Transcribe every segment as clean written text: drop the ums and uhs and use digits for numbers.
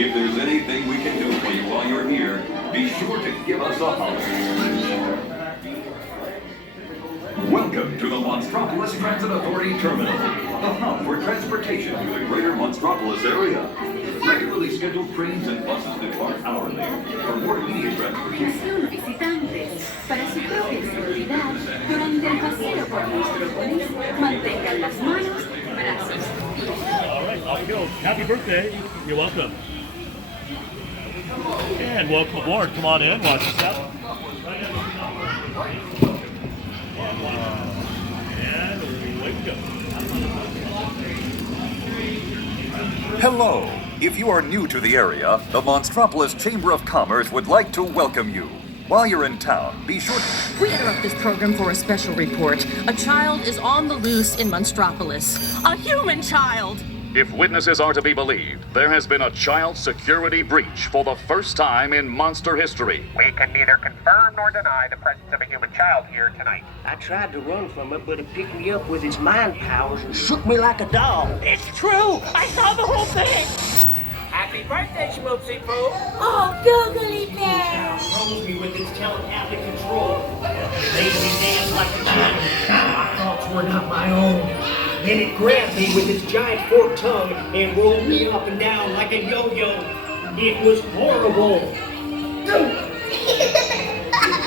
If there's anything we can do for you while you're here, be sure to give us a holler. Welcome to the Monstropolis Transit Authority Terminal, the hub for transportation to the greater Monstropolis area. Regularly scheduled trains and buses depart hourly. For more immediate transportation. Visitantes, para su propia seguridad, durante el paseo por Monstropolis, mantengan las manos, brazos y All right, off you go. Happy birthday. You're welcome. And welcome aboard. Come on in. Watch this out. And away we go. Hello. If you are new to the area, the Monstropolis Chamber of Commerce would like to welcome you. While you're in town, be sure to... We interrupt this program for a special report. A child is on the loose in Monstropolis. A human child! If witnesses are to be believed, there has been a child security breach for the first time in monster history. We can neither confirm nor deny the presence of a human child here tonight. I tried to run from it, but it picked me up with its mind powers and shook me like a dog. It's true! I saw the whole thing! Happy birthday, Schmoopsy Poo! Oh, googly bear! Controls me with its telepathic control. Made me dance like a child. My thoughts were not my own. Then it grabbed me with its giant forked tongue and rolled me up and down like a yo-yo. It was horrible.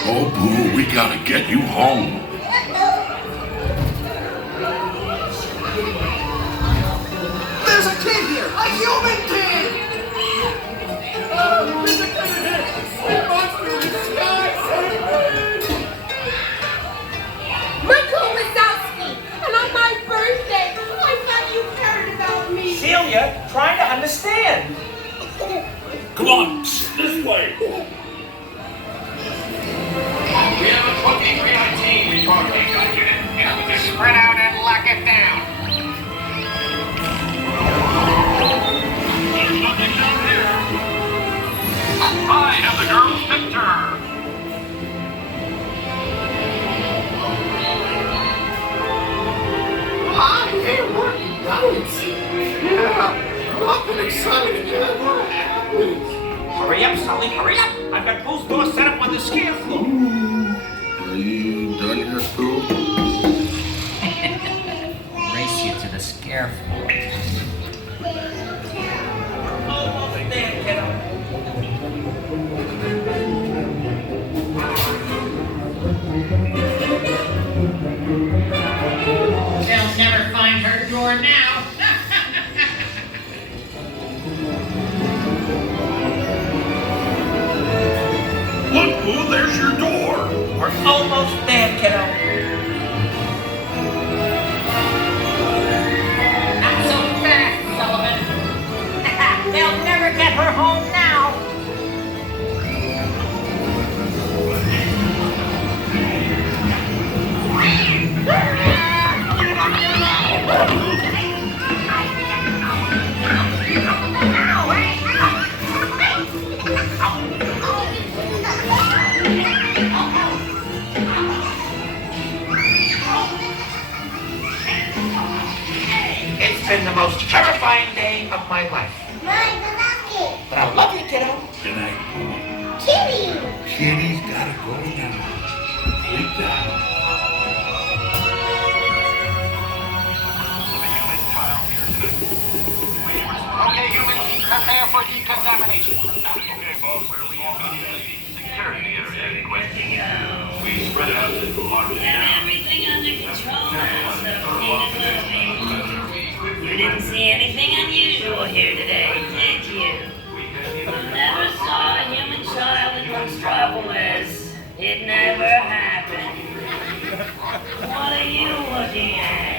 Oh, Boo, we gotta get you home. There's a kid here! A human kid! Oh, there's a kid here! A monster in the sky! Michael Wazowski! And on my birthday, I thought you heard about me! Celia, trying to understand. Come on, this way. We have a 2319 reporting unit. Spread out and lock it down. There's nothing down here. I am the girl's Victor. I ain't working balance. Yeah, nothing exciting ever happens. Hurry up, Sulley, hurry up! I've got Boo's door set up on the scare floor. Are you done here, Boo? Race you to the scare floor. Almost there, kiddo. They'll never find her door now. Look, Boo, there's your door. We're almost there, kiddo. Not so fast, Sullivan. They'll never get her home now. It's been the most terrifying day of my life. Mine, the basket! But I love you, kiddo. Good night, Boo. Kitty! Kitty's gotta go now. Sleep down. Okay, humans, prepare for decontamination. Okay, folks, we immediately secured the area in question. We spread it out to water down. Everything under control now, so you didn't see anything unusual here today, did you? You never saw a human child in Monstropolis. It never happened. What are you looking at?